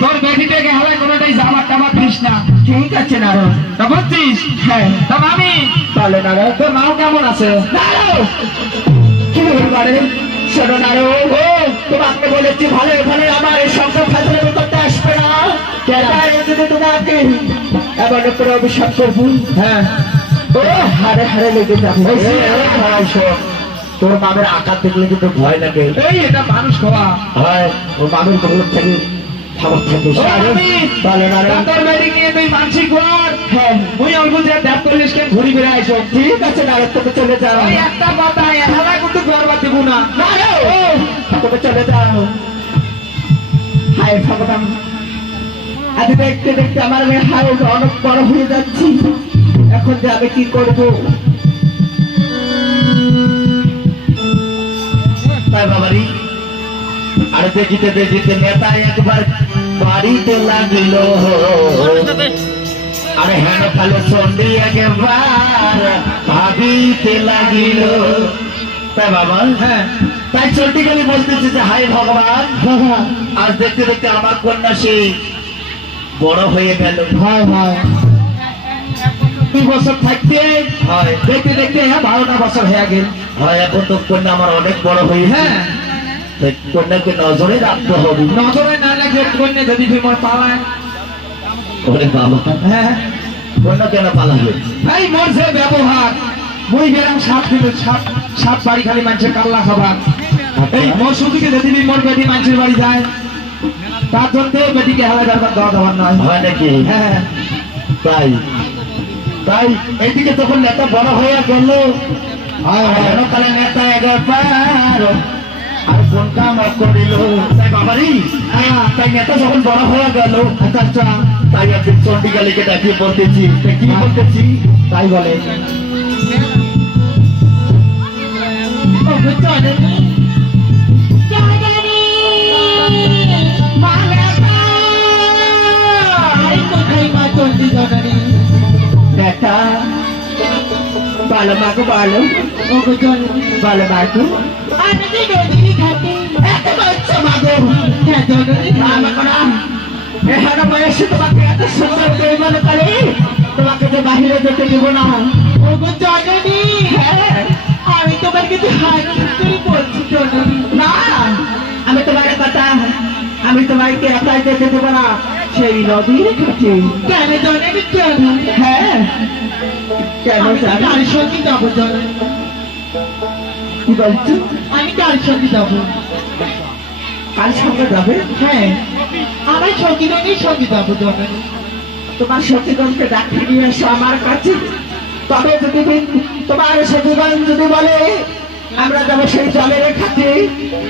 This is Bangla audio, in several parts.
তোর বেটি থেকে হবে কোনোটাই জামা টামা দিস না। ঠিক আছে নারদ, তা বুঝছিস? হ্যাঁ তা মামি বলো নারদ। তোর মাও কেমন আছে? কি বলবারে? শোনো নারদ, তোমাকে বলেছি ভালো ভালো আমার এই সংসার ফাজলামি করতে আসবে না। যদি তোমাকে এমন করে অভিশাপ করবো, হ্যাঁ ও হারে হারে লেগে যাবে। তোর মামের আকার দেখলে কিন্তু ভয় লাগে। এই এটা মানুষ খাওয়া। হয় ও মামের বগল থেকে খাবার থাকে। ও মামি, বলো নারদ। তোর বেটি নিয়ে তুই মানসিক কর। হ্যাঁ মুই অল্প যে দেখ করলিস কেন ঘুরি ফিরে আইসো। ঠিক আছে নারদ, তোকে চলে যাও। ওই একটা কথা এহালা কিন্তু করবার দিব না। তোকে চলে যাও। হায় ভগবান, আজ দেখতে দেখতে আমার হায় অনেক বড় হয়ে যাচ্ছি। এখন যে আমি কি করবো? তাই বাবারি আরে দেখিতে দেখিতে নেতা একবার বাড়িতে লাগিল। আরে হেন কালো চন্ডী একবার ভাবিতে লাগিল। তাই বাবা, হ্যাঁ তাই চন্ডী গেলে বলতেছে যে হায় ভগবান, আজ দেখতে দেখতে আমার কন্যা সেই বড় হয়ে গেল। হয় হয় 2 বছর থাকতে হয় দেখতে দেখতে 12টা বছর হয়ে গেল। হয় এখন তো কন্যা আমার অনেক বড় হয়ে। হ্যাঁ কন্যাকে নজরে রাখতে হবে। নজরে না লাগে কন্যা যদি তুই মোর পালায়। ওরে বাবা, হ্যাঁ কন্যা কেন পালা হয়েছে? এই মোর যে ব্যবহার, মুই গেলাম 7 দিন 7 বাড়ি খালি মানুষের কাল্লা খাবার। এই মোর সুদিকে যদি মোর বেটি মানুষের বাড়ি যায়, তার জন্য বেটিকে হেলা দরকার দেওয়া দেওয়ার নয়। হয় নাকি? হ্যাঁ তাই তাই এইদিকে তখন নেতা বড় হয়ে গেল। কালে নেতা একবার আর কোন কাম করিল। তাই বাবারি, তাই নেতা যখন বড় হয়ে গেল, তাই একদিন চন্ডিকালীকে ডাকিয়ে বলতেছি। কি বলতেছি? তাই বলে নেতা ভালো মাগো, ভালো ভালো মাগো, এখানে বয়সে তোমাকে এত সুন্দর করে মনে করে তোমাকে তো বাহিরে যেতে দিব না। হ্যাঁ, আমি তোমার কিন্তু হাত করে বলছি জননী। না আমি তোমার কথা, আমি তোমাকে একাই যেতে দেবো না সেই নদীর কাছে। কেন জননী কেন? হ্যাঁ কেন আমি জানি? কার সঙ্গে যাবো জননী? কি বলছো? আমি কার সঙ্গে যাবো? কার সঙ্গে যাবে? হ্যাঁ আমার সঙ্গীগণের সঙ্গে যাবো জননী। তোমার সতীগণকে ডাকিয়ে নিয়ে এসো আমার কাছে। তবে যদি তোমার সতীগণ যদি বলে আমরা যাবো সেই জলের ঘাটে,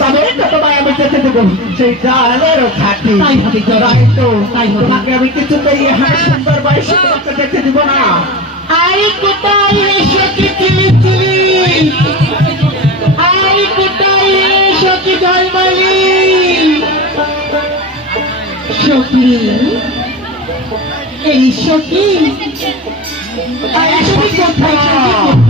তবে তো তোমায় আমি যেতে দেবো সেই জলের ঘাটে। তাই হবে জননী, তাই তো, তাই হবে। তোমাকে আমি কিছুতেই এখানে সুন্দর বয়সে তোমাকে যেতে দিব না। আই কোথায় সখী চিলি চিলি, আই কোথায় সখী ঝলমলি, সখী এই সখী, এই সখী কোথায়?